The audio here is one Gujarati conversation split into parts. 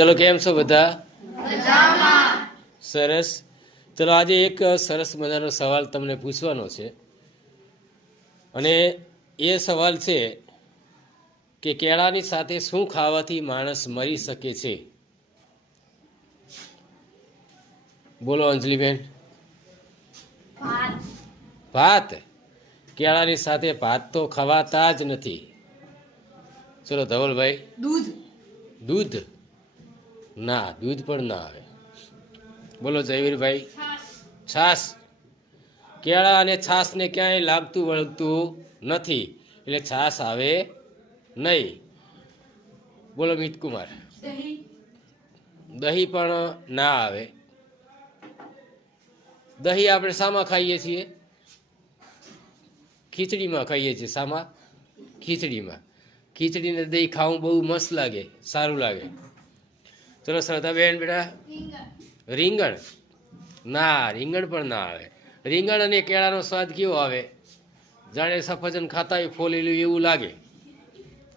ચલો, કેમ છો બધા? સરસ. ચલો, આજે એક સરસ મજાનો સવાલ તમને પૂછવાનો છે, અને એ સવાલ છે કે કેળાની સાથે શું ખાવાથી માણસ મરી શકે છે? બોલો અંજલિબેન. ભાત. કેળાની સાથે ભાત તો ખવાતા જ નથી. ચલો ધવલભાઈ. દૂધ? ના, દૂધ પણ ના આવે. બોલો જયવીરભાઈ. છાશ. કેળા અને છાશને ક્યાંય લાગતું વળગતું નથી, એટલે છાશ આવે નહીં. બોલો મિતકુમાર. દહીં પણ ના આવે. દહીં આપણે શામાં ખાઈએ છીએ? ખીચડીમાં ખાઈએ છીએ. શામાં? ખીચડીમાં. ખીચડીને દહીં ખાવું બહુ મસ્ત લાગે, સારું લાગે. ચલો શ્રદ્ધાબેન બેટા. રીંગણ? ના, રીંગણ પણ ના આવે. રીંગણ અને કેળાનો સ્વાદ કેવો આવે? જાણે સફરજન ખાતા હોય ફોલેલું એવું લાગે,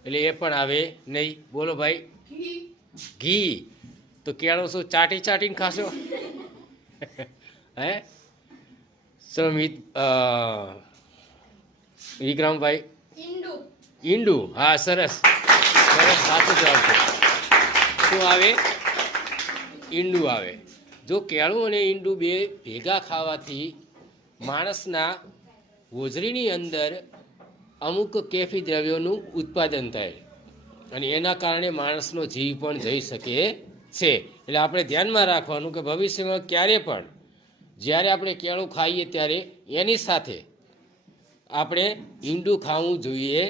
એટલે એ પણ આવે નહીં. બોલો ભાઈ. ઘી? તો કેળો શું ચાટી ચાટીને ખાશો? હે? ચલો વિક્રમભાઈ. ઈંડું. હા, સરસ સરસ, સાચું જવાબ છે. શું આવે? ઈંડું આવે. જો કેળું અને ઈંડું બે ભેગા ખાવાથી માણસના હોજરીની અંદર અમુક કેફી દ્રવ્યોનું ઉત્પાદન થાય, અને એના કારણે માણસનો જીવ પણ જઈ શકે છે. એટલે આપણે ધ્યાનમાં રાખવાનું કે ભવિષ્યમાં ક્યારે પણ જ્યારે આપણે કેળું ખાઈએ ત્યારે એની સાથે આપણે ઈંડું ખાવું જોઈએ